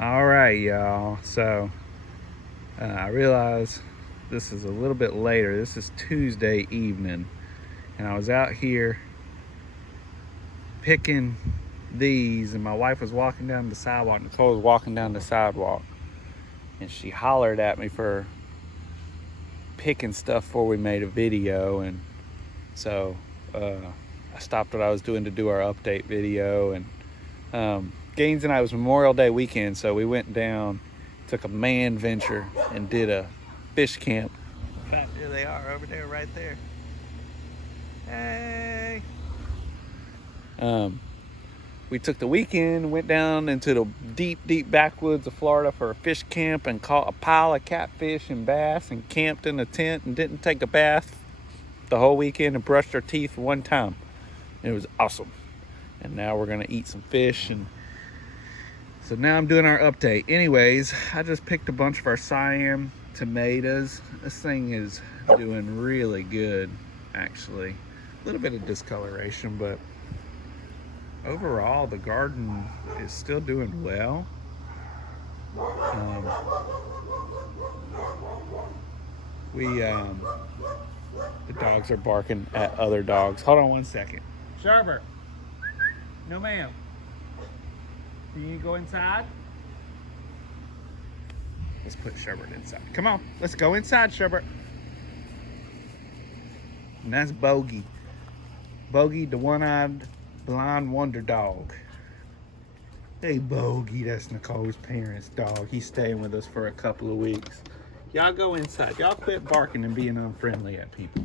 All right, y'all. So I realize this is a little bit later. This is Tuesday evening, and I was out here picking these, and my wife was walking down the sidewalk. Nicole was walking down the sidewalk, and she hollered at me for picking stuff before we made a video, and so I stopped what I was doing to do our update video. And Gaines and I, it was Memorial Day weekend, so we went down, took a man venture, and did a fish camp. In fact, there they are over there, right there. Hey. We took the weekend, went down into the deep backwoods of Florida for a fish camp and caught a pile of catfish and bass and camped in a tent and didn't take a bath the whole weekend and brushed our teeth one time. It was awesome. And now we're gonna eat some fish, and so now I'm doing our update. Anyways, I just picked a bunch of our Siam tomatoes. This thing is doing really good, actually. A little bit of discoloration, but overall the garden is still doing well. The dogs are barking at other dogs. Hold on one second. Sherbert. No, ma'am. Do you go inside? Let's put Sherbert inside. Come on, let's go inside, Sherbert. And that's Bogey. Bogey, the one-eyed blind wonder dog. Hey, Bogey, that's Nicole's parents' dog. He's staying with us for a couple of weeks. Y'all go inside. Y'all quit barking and being unfriendly at people.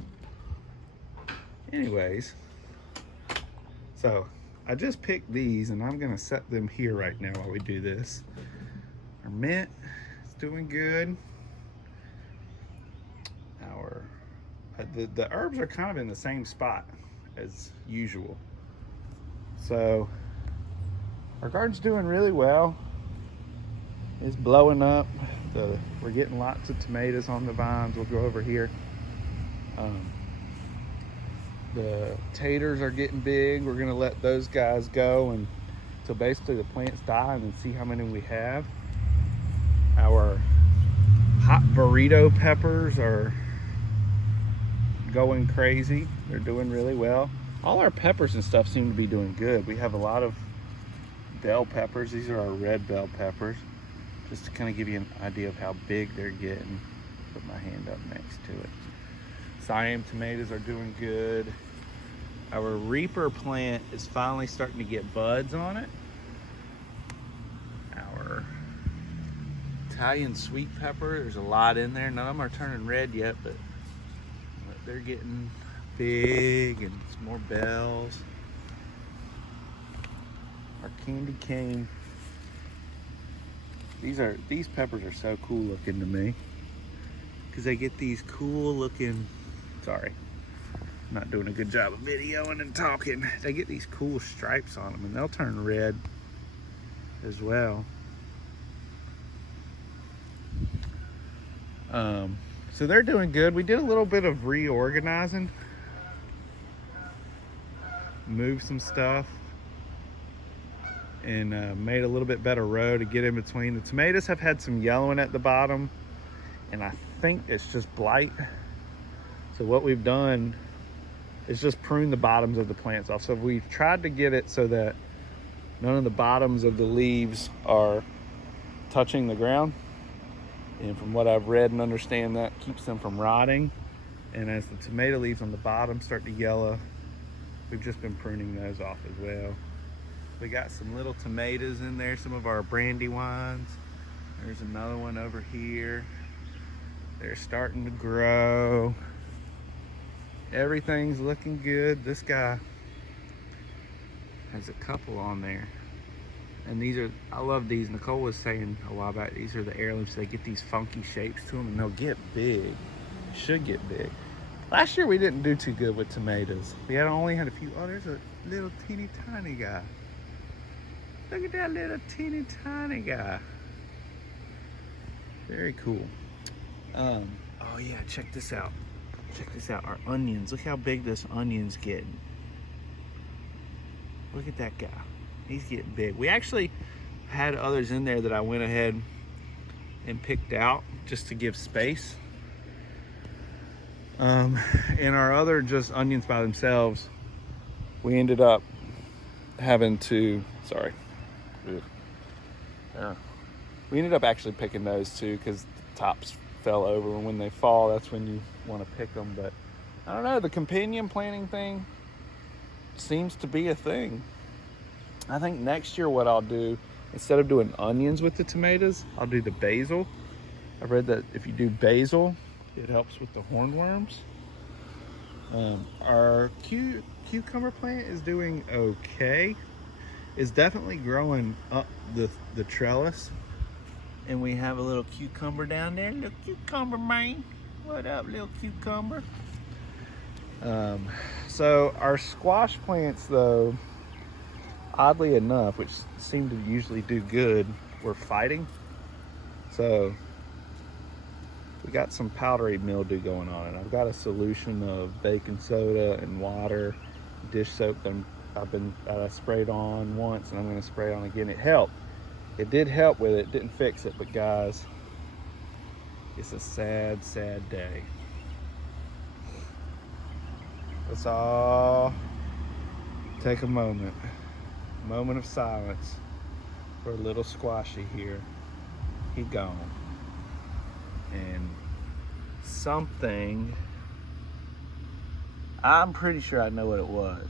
Anyways, so I just picked these, and I'm gonna set them here right now while we do this. Our mint is doing good. The herbs are kind of in the same spot as usual. So our garden's doing really well. It's blowing up. We're getting lots of tomatoes on the vines. We'll go over here. The taters are getting big. We're gonna let those guys go until basically the plants die, and then see how many we have. Our hot burrito peppers are going crazy. They're doing really well. All our peppers and stuff seem to be doing good. We have a lot of bell peppers. These are our red bell peppers. Just to kind of give you an idea of how big they're getting. Put my hand up next to it. Siam tomatoes are doing good. Our Reaper plant is finally starting to get buds on it. Our Italian sweet pepper, there's a lot in there. None of them are turning red yet, but they're getting big, and some more bells. Our candy cane. These peppers are so cool looking to me, because they get these cool looking, sorry, I'm not doing a good job of videoing and talking. They get these cool stripes on them, and they'll turn red as well. So they're doing good. We did a little bit of reorganizing, moved some stuff, and made a little bit better row to get in between. The tomatoes have had some yellowing at the bottom, and I think it's just blight. So what we've done is just prune the bottoms of the plants off. So we've tried to get it so that none of the bottoms of the leaves are touching the ground. And from what I've read and understand, that keeps them from rotting. And as the tomato leaves on the bottom start to yellow, we've just been pruning those off as well. We got some little tomatoes in there, some of our Brandywines. There's another one over here. They're starting to grow. Everything's looking good. This guy has a couple on there. And these are, I love these. Nicole was saying a while back, these are the heirlooms. They get these funky shapes to them, and they'll get big. Should get big. Last year we didn't do too good with tomatoes. We only had a few. Oh, there's a little teeny tiny guy. Look at that little teeny tiny guy. Very cool. Oh yeah, check this out. Check this out, our onions. Look how big this onion's getting. Look at that guy. He's getting big. We actually Had others in there that I went ahead and picked out just to give space. And our other just onions by themselves, we ended up having to, sorry. Yeah. We ended up actually picking those too because the tops fell over, and when they fall, that's when you want to pick them. But I don't know, the companion planting thing seems to be a thing. I think next year what I'll do, instead of doing onions with the tomatoes, I'll do the basil. I've read that if you do basil, it helps with the hornworms. Our cucumber plant is doing okay. It's definitely growing up the trellis. And we have a little cucumber down there. Little cucumber, man. What up, little cucumber? So our squash plants, though, oddly enough, which seem to usually do good, we're fighting. So we got some powdery mildew going on, and I've got a solution of baking soda and water, dish soap that I sprayed on once, and I'm going to spray on again. It helped. It did help with it. Didn't fix it, but guys, it's a sad, sad day. Let's all take a moment of silence for a little squashy here. He gone. And something, I'm pretty sure I know what it was.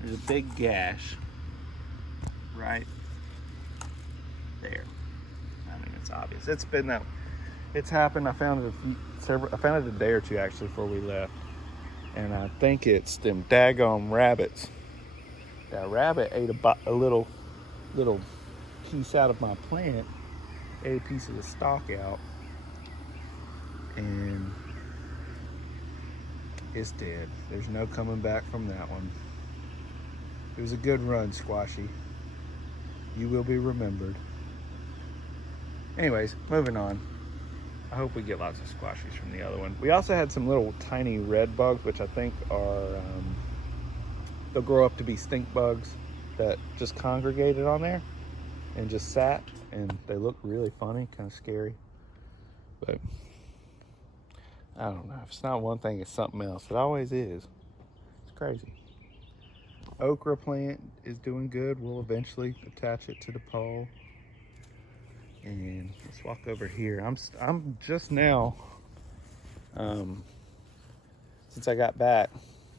There's a big gash right there. I mean, it's obvious. It's happened. I found it a day or two actually before we left. And I think it's them daggone rabbits. That rabbit ate a little piece out of my plant, ate a piece of the stalk out, and it's dead. There's no coming back from that one. It was a good run, Squashy. You will be remembered. Anyways, moving on. I hope we get lots of squashies from the other one. We also had some little tiny red bugs, which I think are, they'll grow up to be stink bugs that just congregated on there and just sat, and they look really funny, kind of scary. But I don't know. If it's not one thing, it's something else. It always is. It's crazy. Okra plant is doing good. We'll eventually attach it to the pole. And let's walk over here. I'm just now, since I got back,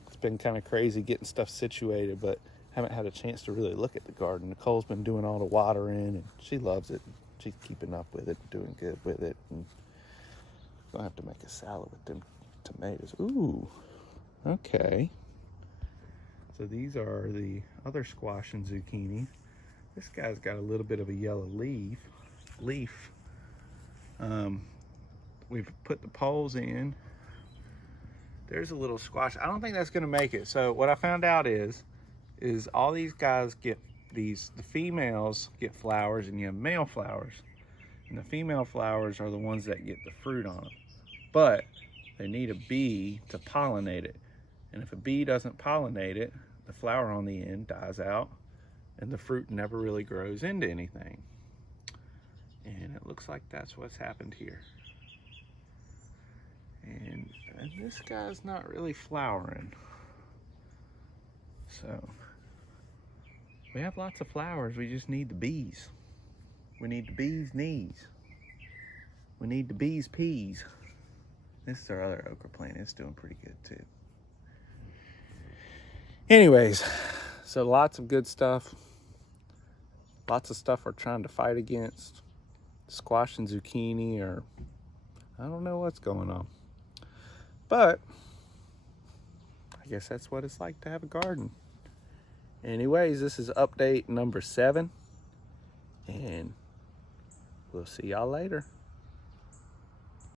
it's been kind of crazy getting stuff situated, but haven't had a chance to really look at the garden. Nicole's been doing all the watering, and she loves it. She's keeping up with it, doing good with it. And I'm gonna have to make a salad with them tomatoes. Ooh, okay. So these are the other squash and zucchini. This guy's got a little bit of a yellow leaf. We've put the poles in. There's a little squash. I don't think that's gonna make it. So what I found out is all these guys get the females get flowers, and you have male flowers. And the female flowers are the ones that get the fruit on them. But they need a bee to pollinate it. And if a bee doesn't pollinate it, the flower on the end dies out, and the fruit never really grows into anything. And it looks like that's what's happened here. And this guy's not really flowering. So we have lots of flowers. We just need the bees. We need the bees' knees. We need the bees' peas. This is our other okra plant. It's doing pretty good too. Anyways, so lots of good stuff. Lots of stuff we're trying to fight against. Squash and zucchini, or I don't know what's going on. But I guess that's what it's like to have a garden. Anyways, this is update number 7, and we'll see y'all later.